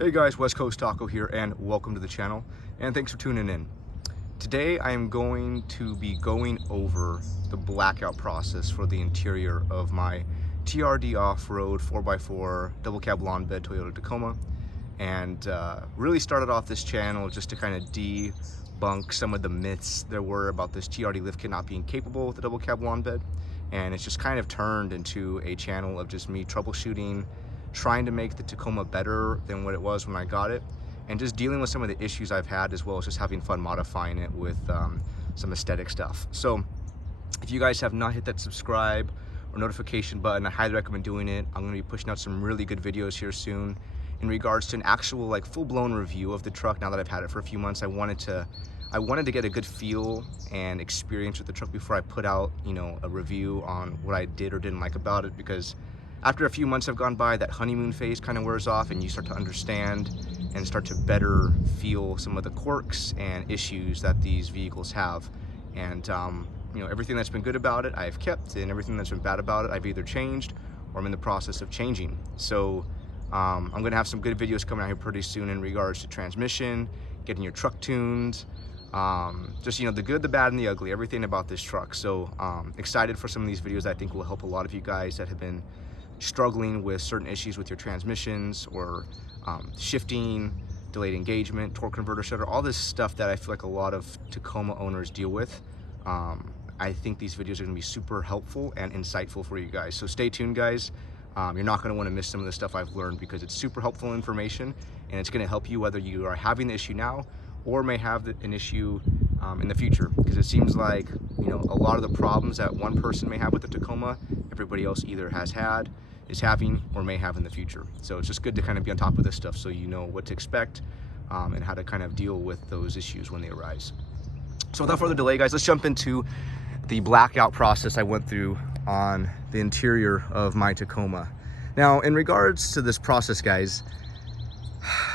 Hey guys, West Coast Taco here, and welcome to the channel, and thanks for tuning in. Today I am going to be going over the blackout process for the interior of my TRD Off Road 4x4 double cab lawn bed Toyota Tacoma, and really started off this channel just to kind of debunk some of the myths there were about this TRD lift kit not being capable with the double cab lawn bed. And it's just kind of turned into a channel of just me troubleshooting, trying to make the Tacoma better than what it was when I got it, and just dealing with some of the issues I've had, as well as just having fun modifying it with some aesthetic stuff. So if you guys have not hit that subscribe or notification button, I highly recommend doing it. I'm going to be pushing out some really good videos here soon in regards to an actual like full-blown review of the truck. Now that I've had it for a few months, I wanted to get a good feel and experience with the truck before I put out, a review on what I did or didn't like about it, because after a few months have gone by, that honeymoon phase kind of wears off and you start to understand and start to better feel some of the quirks and issues that these vehicles have. And everything that's been good about it I've kept, and everything that's been bad about it I've either changed or I'm in the process of changing. So I'm gonna have some good videos coming out here pretty soon in regards to transmission, getting your truck tuned, just the good, the bad, and the ugly, everything about this truck. So excited for some of these videos. I think will help a lot of you guys that have been struggling with certain issues with your transmissions or shifting, delayed engagement, torque converter shutter, all this stuff that I feel like a lot of Tacoma owners deal with. I think these videos are going to be super helpful and insightful for you guys. So stay tuned, guys. You're not going to want to miss some of the stuff I've learned, because it's super helpful information, and it's going to help you whether you are having the issue now or may have an issue in the future, because it seems like a lot of the problems that one person may have with the Tacoma, everybody else either has had, is having, or may have in the future. So it's just good to kind of be on top of this stuff so you know what to expect and how to kind of deal with those issues when they arise. So without further delay, guys, let's jump into the blackout process I went through on the interior of my Tacoma. Now, in regards to this process, guys,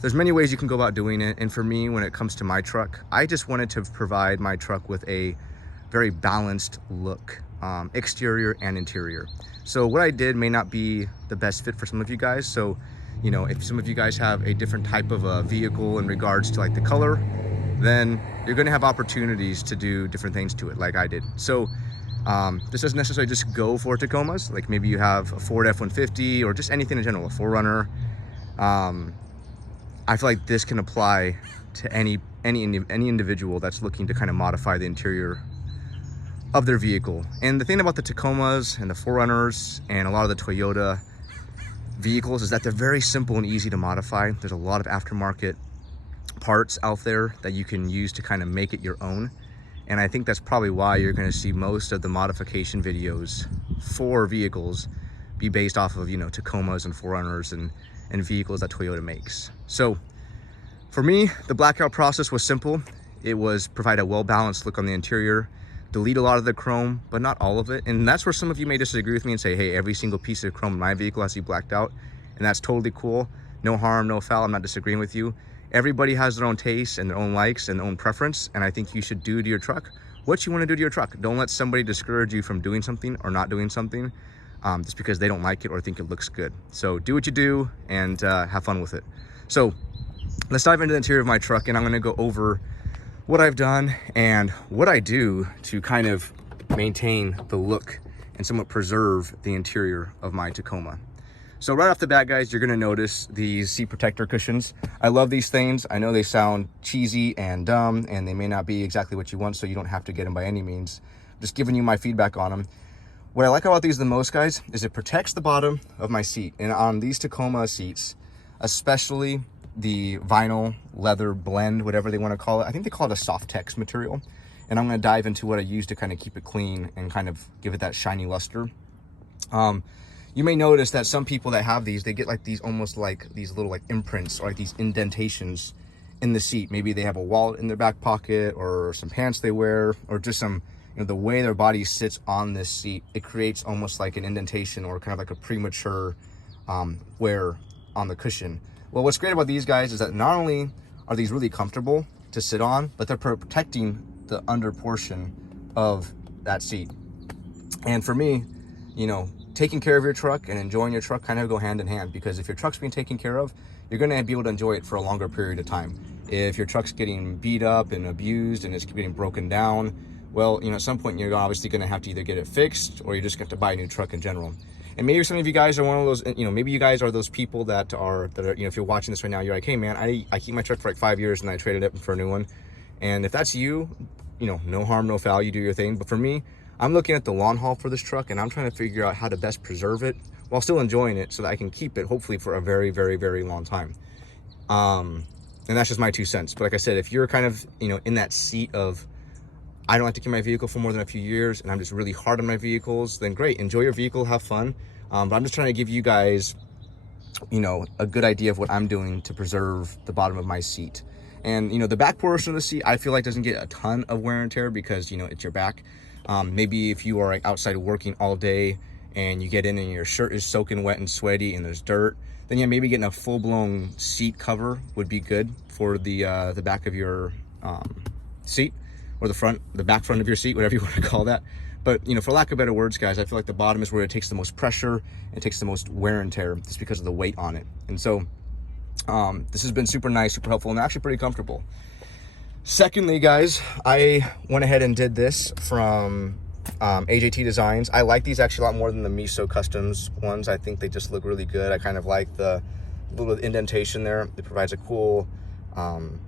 there's many ways you can go about doing it. And for me, when it comes to my truck, I just wanted to provide my truck with a very balanced look, exterior and interior. So what I did may not be the best fit for some of you guys. So, if some of you guys have a different type of a vehicle in regards to like the color, then you're going to have opportunities to do different things to it, like I did. So this doesn't necessarily just go for Tacomas. Like maybe you have a Ford F-150 or just anything in general, a 4Runner. I feel like this can apply to any individual that's looking to kind of modify the interior of their vehicle. And the thing about the Tacomas and the 4Runners and a lot of the Toyota vehicles is that they're very simple and easy to modify. There's a lot of aftermarket parts out there that you can use to kind of make it your own. And I think that's probably why you're going to see most of the modification videos for vehicles be based off of, Tacomas and 4Runners and vehicles that Toyota makes. So for me, the blackout process was simple. It was provide a well-balanced look on the interior, delete a lot of the chrome, but not all of it. And that's where some of you may disagree with me and say, hey, every single piece of chrome in my vehicle has to be blacked out. And that's totally cool. No harm, no foul. I'm not disagreeing with you. Everybody has their own taste and their own likes and their own preference. And I think you should do to your truck what you want to do to your truck. Don't let somebody discourage you from doing something or not doing something just because they don't like it or think it looks good. So do what you do and have fun with it. So let's dive into the interior of my truck, and I'm going to go over what I've done and what I do to kind of maintain the look and somewhat preserve the interior of my Tacoma. So right off the bat, guys, you're going to notice these seat protector cushions. I love these things. I know they sound cheesy and dumb, and they may not be exactly what you want, so you don't have to get them by any means. Just giving you my feedback on them. What I like about these the most, guys, is it protects the bottom of my seat. And on these Tacoma seats, especially the vinyl leather blend, whatever they want to call it, I think they call it a soft tex material. And I'm going to dive into what I use to kind of keep it clean and kind of give it that shiny luster. You may notice that some people that have these, they get like these almost like these little like imprints or like these indentations in the seat. Maybe they have a wallet in their back pocket or some pants they wear, or just some, the way their body sits on this seat, it creates almost like an indentation or kind of like a premature wear on the cushion. Well, what's great about these guys is that not only are these really comfortable to sit on, but they're protecting the under portion of that seat. And for me, taking care of your truck and enjoying your truck kind of go hand in hand, because if your truck's being taken care of, you're going to be able to enjoy it for a longer period of time. If your truck's getting beat up and abused and it's getting broken down, well, you know, at some point you're obviously going to have to either get it fixed, or you're just going to buy a new truck in general. And maybe some of you guys are one of those, you know, maybe you guys are those people that are, you know, if you're watching this right now, you're like, hey man, I keep my truck for like 5 years and I traded it for a new one. And if that's you, you know, no harm, no foul, you do your thing. But for me, I'm looking at the long haul for this truck, and I'm trying to figure out how to best preserve it while still enjoying it, so that I can keep it hopefully for a very, very, very long time. And that's just my 2 cents. But like I said, if you're kind of, you know, in that seat of, I don't like to keep my vehicle for more than a few years and I'm just really hard on my vehicles, then great, enjoy your vehicle, have fun. But I'm just trying to give you guys, you know, a good idea of what I'm doing to preserve the bottom of my seat. And, you know, the back portion of the seat, I feel like doesn't get a ton of wear and tear because, you know, it's your back. Maybe if you are like outside working all day and you get in and your shirt is soaking wet and sweaty and there's dirt, then yeah, maybe getting a full-blown seat cover would be good for the back of your seat, or the back front of your seat, whatever you want to call that. But, you know, for lack of better words, guys, I feel like the bottom is where it takes the most pressure, it takes the most wear and tear, just because of the weight on it. And so this has been super nice, super helpful, and actually pretty comfortable. Secondly, guys, I went ahead and did this from AJT Designs. I like these actually a lot more than the Miso Customs ones. I think they just look really good. I kind of like the little indentation there. It provides a cool, I don't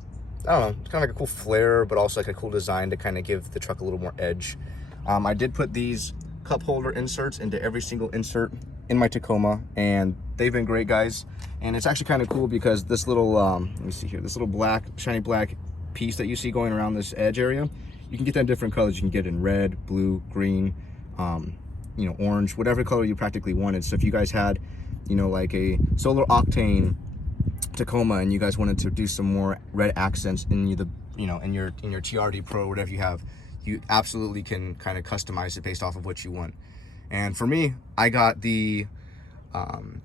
know, it's kind of like a cool flare, but also like a cool design to kind of give the truck a little more edge. I did put these cup holder inserts into every single insert in my Tacoma, and they've been great, guys. And it's actually kind of cool because this little, let me see here, this little black, shiny black piece that you see going around this edge area, you can get that in different colors. You can get it in red, blue, green, you know, orange, whatever color you practically wanted. So if you guys had, you know, like a solar octane Tacoma and you guys wanted to do some more red accents in the, you know, in your TRD Pro, whatever you have, you absolutely can kind of customize it based off of what you want. And for me, I got the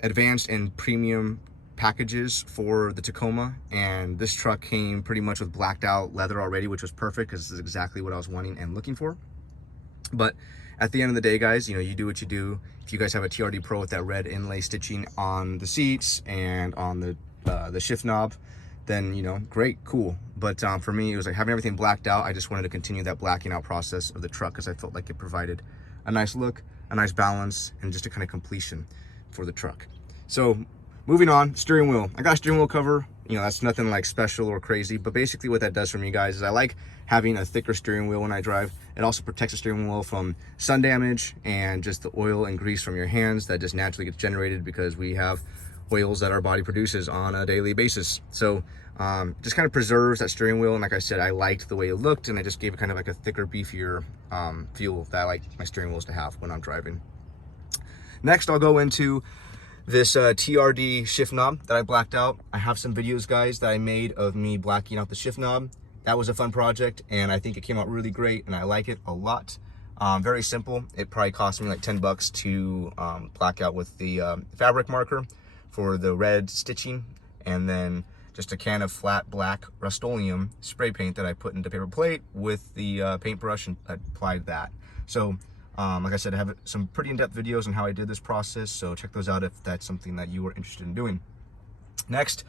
advanced and premium packages for the Tacoma, and this truck came pretty much with blacked out leather already, which was perfect because this is exactly what I was wanting and looking for. But at the end of the day, guys, you know, you do what you do. If you guys have a TRD Pro with that red inlay stitching on the seats and on the shift knob, then, you know, great, cool. But for me, it was like having everything blacked out. I just wanted to continue that blacking out process of the truck because I felt like it provided a nice look, a nice balance, and just a kind of completion for the truck. So moving on, steering wheel. I got a steering wheel cover. You know, that's nothing like special or crazy, but basically what that does for me, guys, is I like having a thicker steering wheel when I drive. It also protects the steering wheel from sun damage and just the oil and grease from your hands that just naturally gets generated because we have oils that our body produces on a daily basis. So just kind of preserves that steering wheel. And like I said, I liked the way it looked, and I just gave it kind of like a thicker, beefier feel that I like my steering wheels to have when I'm driving. Next, I'll go into this TRD shift knob that I blacked out. I have some videos, guys, that I made of me blacking out the shift knob. That was a fun project, and I think it came out really great, and I like it a lot. Very simple. It probably cost me like 10 bucks to black out with the fabric marker for the red stitching, and then just a can of flat black Rust-Oleum spray paint that I put into paper plate with the paintbrush and applied that. So like I said, I have some pretty in-depth videos on how I did this process, so check those out if that's something that you are interested in doing. Next,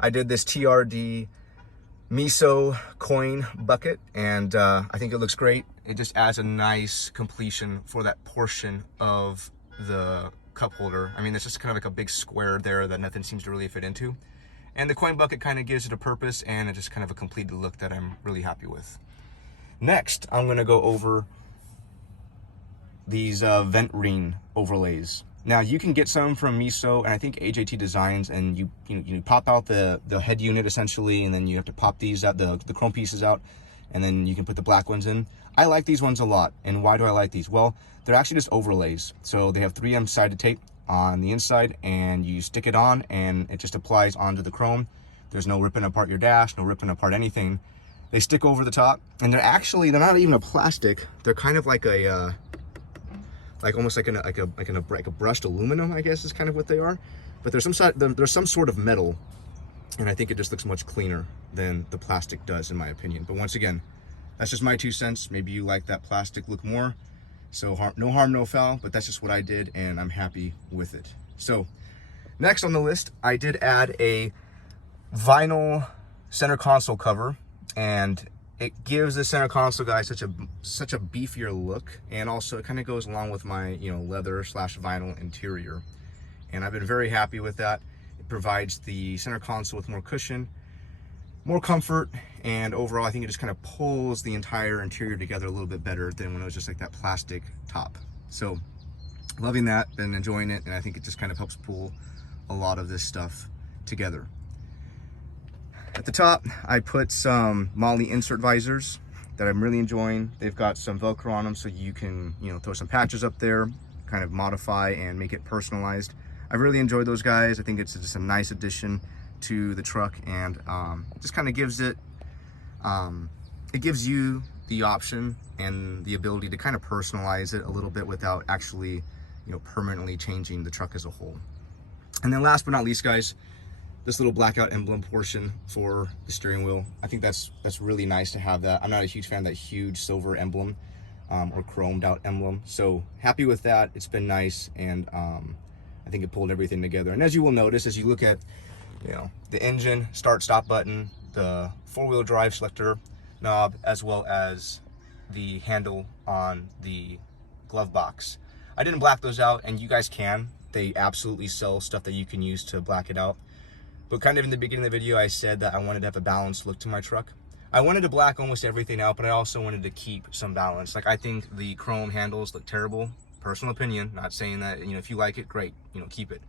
I did this TRD Miso coin bucket, and I think it looks great. It just adds a nice completion for that portion of the cup holder. I mean, it's just kind of like a big square there that nothing seems to really fit into. And the coin bucket kind of gives it a purpose, and it's just kind of a completed look that I'm really happy with. Next, I'm gonna go over these vent ring overlays. Now you can get some from Miso and I think AJT Designs, and you pop out the head unit essentially, and then you have to pop these out, the chrome pieces out, and then you can put the black ones in. I like these ones a lot. And why do I like these? Well, they're actually just overlays. So they have 3M sided tape on the inside, and you stick it on and it just applies onto the chrome. There's no ripping apart your dash, no ripping apart anything. They stick over the top, and they're not even a plastic. They're kind of like a like almost like a brushed aluminum, I guess is kind of what they are. But there's some sort of metal, and I think it just looks much cleaner than the plastic does, in my opinion. But once again, that's just my 2 cents. Maybe you like that plastic look more. So no harm, no foul, but that's just what I did, and I'm happy with it. So next on the list, I did add a vinyl center console cover, and it gives the center console guy such a beefier look, and also it kind of goes along with my leather / vinyl interior, and I've been very happy with that. It provides the center console with more cushion, more comfort, and overall I think it just kind of pulls the entire interior together a little bit better than when it was just like that plastic top. So loving that, been enjoying it, and I think it just kind of helps pull a lot of this stuff together. At the top, I put some Molle insert visors that I'm really enjoying. They've got some Velcro on them, so you can, throw some patches up there, kind of modify and make it personalized. I've really enjoyed those guys. I think it's just a nice addition to the truck, and just kind of gives it, it gives you the option and the ability to kind of personalize it a little bit without actually, permanently changing the truck as a whole. And then last but not least, guys, this little blackout emblem portion for the steering wheel. I think that's really nice to have that. I'm not a huge fan of that huge silver emblem or chromed out emblem. So happy with that. It's been nice, and I think it pulled everything together. And as you will notice, as you look at the engine start stop button, the 4-wheel drive selector knob, as well as the handle on the glove box, I didn't black those out, and you guys can. They absolutely sell stuff that you can use to black it out. But kind of in the beginning of the video, I said that I wanted to have a balanced look to my truck. I wanted to black almost everything out, but I also wanted to keep some balance. Like, I think the chrome handles look terrible. Personal opinion, not saying that, if you like it, great, keep it.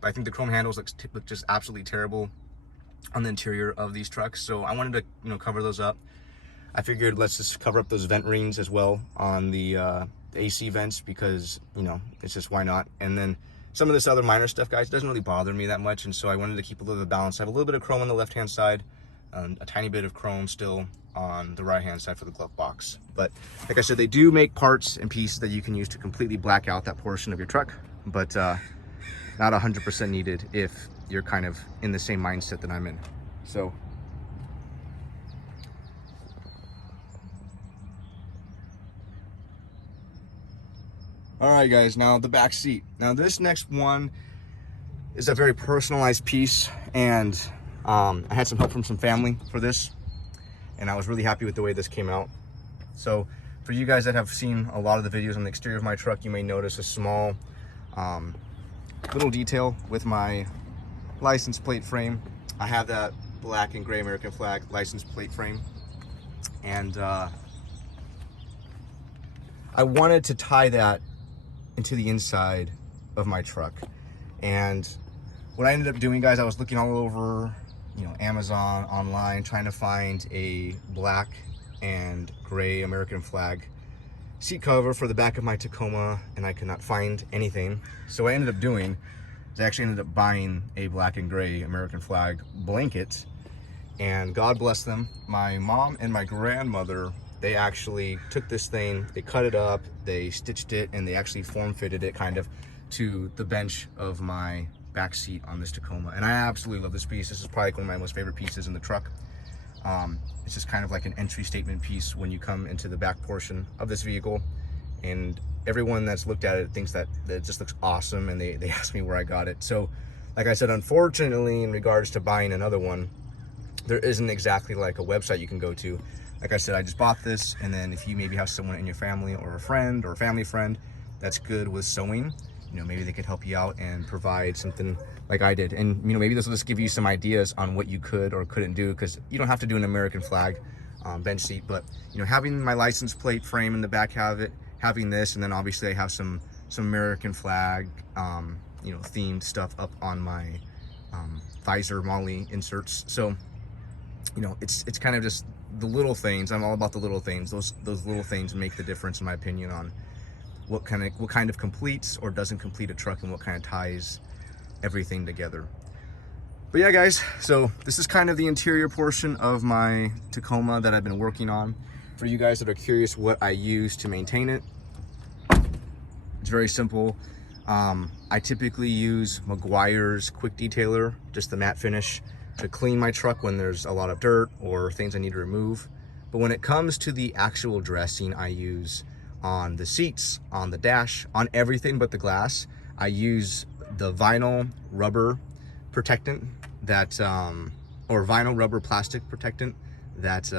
But I think the chrome handles look just absolutely terrible on the interior of these trucks. So I wanted to, cover those up. I figured let's just cover up those vent rings as well on the AC vents, because, it's just, why not? And then some of this other minor stuff, guys, doesn't really bother me that much, and so I wanted to keep a little bit of balance. I have a little bit of chrome on the left-hand side, a tiny bit of chrome still on the right-hand side for the glove box. But like I said, they do make parts and pieces that you can use to completely black out that portion of your truck, but not 100% needed if you're kind of in the same mindset that I'm in. So all right, guys, now the back seat. Now this next one is a very personalized piece, and I had some help from some family for this, and I was really happy with the way this came out. So for you guys that have seen a lot of the videos on the exterior of my truck, you may notice a small little detail with my license plate frame. I have that black and gray American flag license plate frame, and I wanted to tie that into the inside of my truck. And what I ended up doing, guys, I was looking all over, Amazon, online, trying to find a black and gray American flag seat cover for the back of my Tacoma, and I could not find anything. So what I ended up doing is I actually ended up buying a black and gray American flag blanket, and God bless them, my mom and my grandmother, they actually took this thing, they cut it up, they stitched it, and they actually form-fitted it kind of to the bench of my back seat on this Tacoma. And I absolutely love this piece. This is probably one of my most favorite pieces in the truck. It's just kind of like an entry statement piece when you come into the back portion of this vehicle. And everyone that's looked at it thinks that it just looks awesome, and they asked me where I got it. So, like I said, unfortunately, in regards to buying another one, there isn't exactly like a website you can go to. Like I said, I just bought this, and then if you maybe have someone in your family or a friend or a family friend that's good with sewing, maybe they could help you out and provide something like I did. And, maybe this will just give you some ideas on what you could or couldn't do, because you don't have to do an American flag bench seat, but, having my license plate frame in the back, having this, and then obviously I have some American flag, themed stuff up on my visor Molle inserts. So, it's kind of just the little things. I'm all about the little things. Those little things make the difference, in my opinion, on what kind of completes or doesn't complete a truck, and what kind of ties everything together. But yeah, guys, so this is kind of the interior portion of my Tacoma that I've been working on. For you guys that are curious what I use to maintain it, it's very simple. I typically use Meguiar's Quick Detailer, just the matte finish, to clean my truck when there's a lot of dirt or things I need to remove. But when it comes to the actual dressing, I use on the seats, on the dash, on everything but the glass. I use the vinyl rubber protectant that, or vinyl rubber plastic protectant that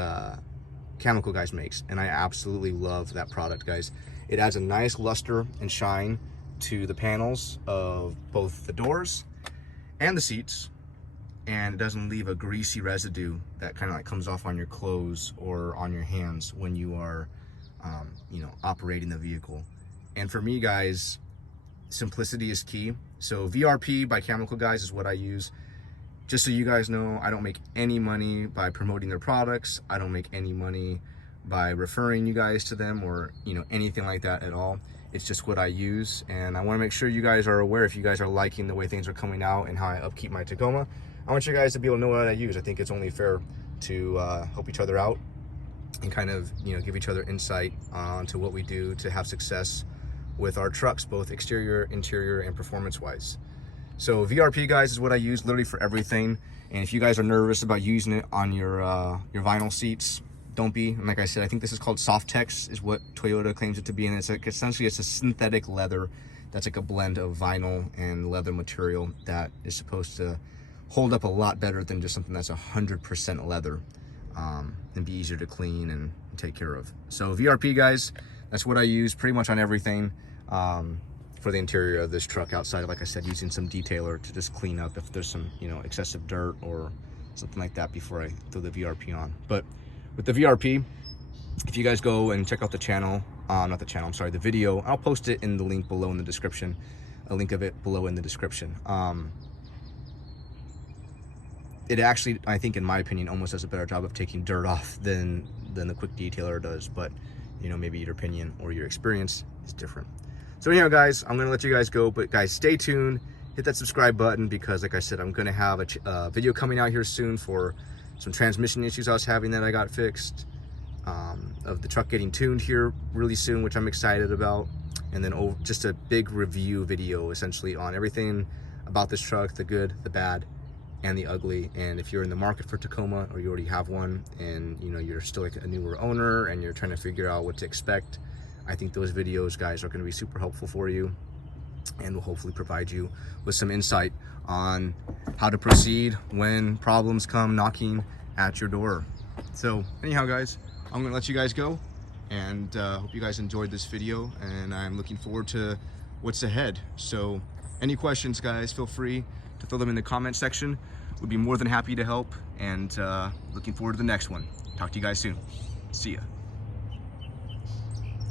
Chemical Guys makes, and I absolutely love that product, guys. It adds a nice luster and shine to the panels of both the doors and the seats, and it doesn't leave a greasy residue that kind of like comes off on your clothes or on your hands when you are you know, operating the vehicle. And for me, guys, simplicity is key. So VRP by Chemical Guys is what I use. Just so you guys know, I don't make any money by promoting their products. I don't make any money by referring you guys to them, or, you know, anything like that at all. It's just what I use, and I want to make sure you guys are aware. If you guys are liking the way things are coming out and how I upkeep my Tacoma, I want you guys to be able to know what I use. I think it's only fair to help each other out and kind of, you know, give each other insight onto what we do to have success with our trucks, both exterior, interior, and performance-wise. So VRP, guys, is what I use literally for everything. And if you guys are nervous about using it on your vinyl seats, don't be. And like I said, I think this is called Softex, is what Toyota claims it to be, and it's like, essentially it's a synthetic leather that's like a blend of vinyl and leather material that is supposed to hold up a lot better than just something that's 100% leather, and be easier to clean and take care of. So VRP, guys, that's what I use pretty much on everything for the interior of this truck, outside of, like I said, using some detailer to just clean up if there's some, you know, excessive dirt or something like that before I throw the VRP on. But with the VRP, if you guys go and check out the channel, not the channel, I'm sorry, the video, I'll post it in the link below in the description, a link of it below in the description. It actually, I think, in my opinion, almost does a better job of taking dirt off than the quick detailer does. But, you know, maybe your opinion or your experience is different. So anyhow, guys, I'm gonna let you guys go, but guys, stay tuned, hit that subscribe button, because like I said, I'm gonna have a video coming out here soon for some transmission issues I was having that I got fixed, of the truck getting tuned here really soon, which I'm excited about, and then just a big review video essentially on everything about this truck, the good, the bad, and the ugly. And if you're in the market for Tacoma, or you already have one, and you know, you're still like a newer owner and you're trying to figure out what to expect, I think those videos, guys, are going to be super helpful for you, and will hopefully provide you with some insight on how to proceed when problems come knocking at your door. So anyhow, guys, I'm going to let you guys go, and hope you guys enjoyed this video, and I'm looking forward to what's ahead. So any questions, guys, feel free to throw them in the comment section. We'd be more than happy to help, and looking forward to the next one. Talk to you guys soon. See ya.